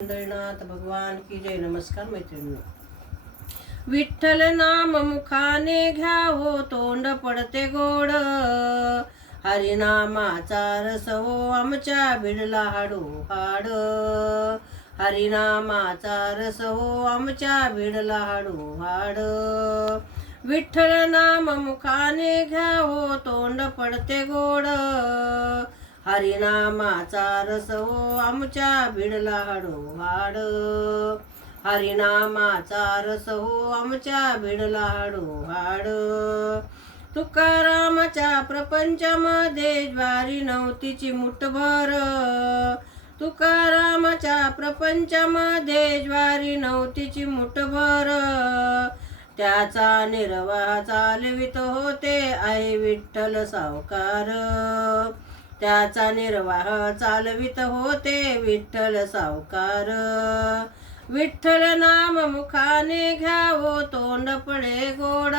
पंढरीनाथ भगवान की जय. नमस्कार मैत्रिणींनो. विठ्ठल नाम मुखाने घ्यावो तोंड पडते गोड, हरिनामाचा रस हो आमच्या भिडला हाडो हाड. हरिनामाचा रस हो आमच्या भिडला हाडो हाड. विठ्ठल नाम मुखाने घ्यावो तोंड पडते गोड, हरिनामाचा रस हो आमच्या भिडला हाडो हाड. हरिनामाचा रस हो आमच्या भिडला हाडो हाड. तुकारामाच्या प्रपंचामध्ये ज्वारी नव्हतीची मुठभर, तुकारामाच्या प्रपंचामध्ये ज्वारी नव्हतीची मुठभर. त्याचा निर्वाह चालवित होते आई विठ्ठल सावकार, त्याचा निर्वाह चालवित होते विठ्ठल सावकार. विठ्ठल नाम मुखाने घ्यावो तोंड पडे गोड,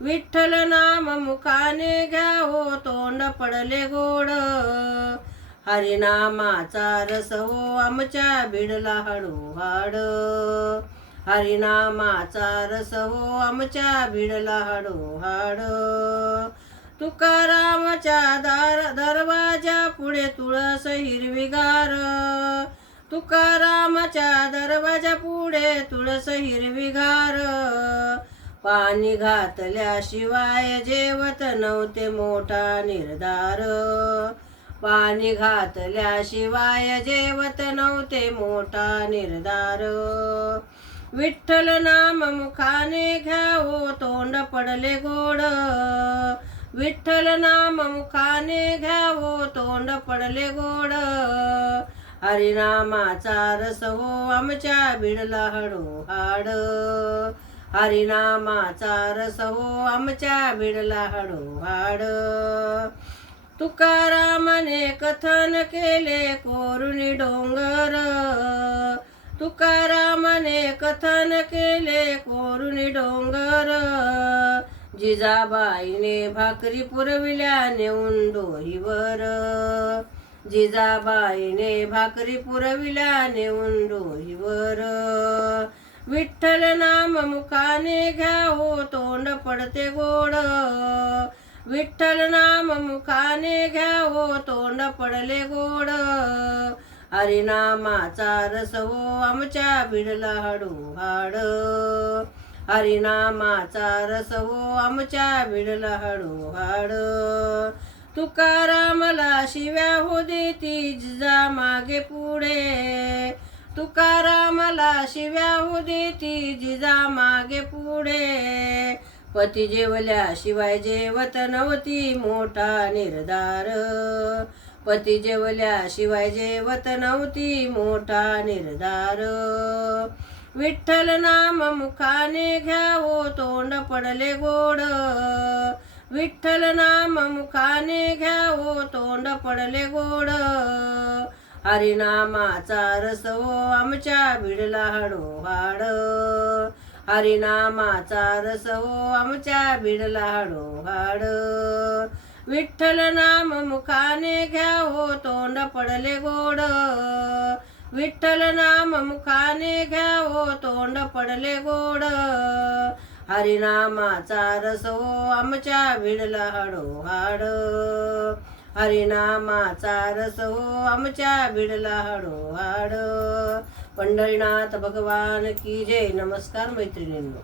विठ्ठल नाम मुखाने घ्यावो तोंड पडले गोड. हरिनामाचा रस हो आमच्या भिडला हाडो हाड. हरिनामाचा रस हो आमच्या भिडला हाडो हाड. तुकारामाच्या दरवाजा पुढे तुळस हिरवीगार, तुकारामाच्या दरवाजा पुढे तुळस हिरवीगार. पाणी घातल्याशिवाय जेवत नव्हते मोठा निर्धार, पाणी घातल्याशिवाय जेवत नव्हते मोठा निर्धार. विठ्ठल नाम मुखाने घ्यावो तोंड पडले गोड, विठ्ठल नाम मुखाने घ्यावो तोंड पडले गोड. हरिनामाचा रस हो आमच्या भिडला हाडो हाड. हरिनामाचा रस हो आमच्या भिडला हाडो हाड. तुकारामाने कथन केले कोरुणी डोंगर, तुकारामाने कथन केले कोरुणी डोंगर. जिजाबाईने भाकरी पुरविल्या नेऊन डोहीवर, जिजाबाईने भाकरी पुरविल्या नेऊन डोहीवर. विठ्ठल नाम मुखाने घ्यावो तोंड पडते गोड, विठ्ठल नाम मुखाने घ्यावो तोंड पडले गोड. हरिनामाचा रस हो आमच्या भिडला हाडो हाड. हरिनामाचा रस हो आमच्या भिडला हाडो हाड. तुकारामाला शिव्या हो देती जिजा मागे पुढे, तुकारामाला शिव्या हो देती जिजा मागे पुढे. पती जेवल्याशिवाय जेवत नव्हती मोठा निर्धार, पती जेवल्याशिवाय जेवत नव्हती मोठा निर्धार. विठ्ठल नाम मुखाने घ्यावो तोंड पडले गोड, विठ्ठल नाम मुखाने घ्यावो तोंड पडले गोड. हरिनामाचा रस हो आमच्या भिडला हाडो हाड. हरिनामाचा रस हो आमच्या भिडला हाडो हाड. विठ्ठल नाम मुखाने घ्यावो तोंड पडले गोड, विठ्ठल नाम मुखाने घ्यावो तोंड पडले गोड. हरिनामाचा रस हो आमच्या भिडला हाडो हाड. हरिनामाचा रस हो आमच्या भिडला हाडो हाड. पंढरीनाथ भगवान की जय. नमस्कार मैत्रिणींनो.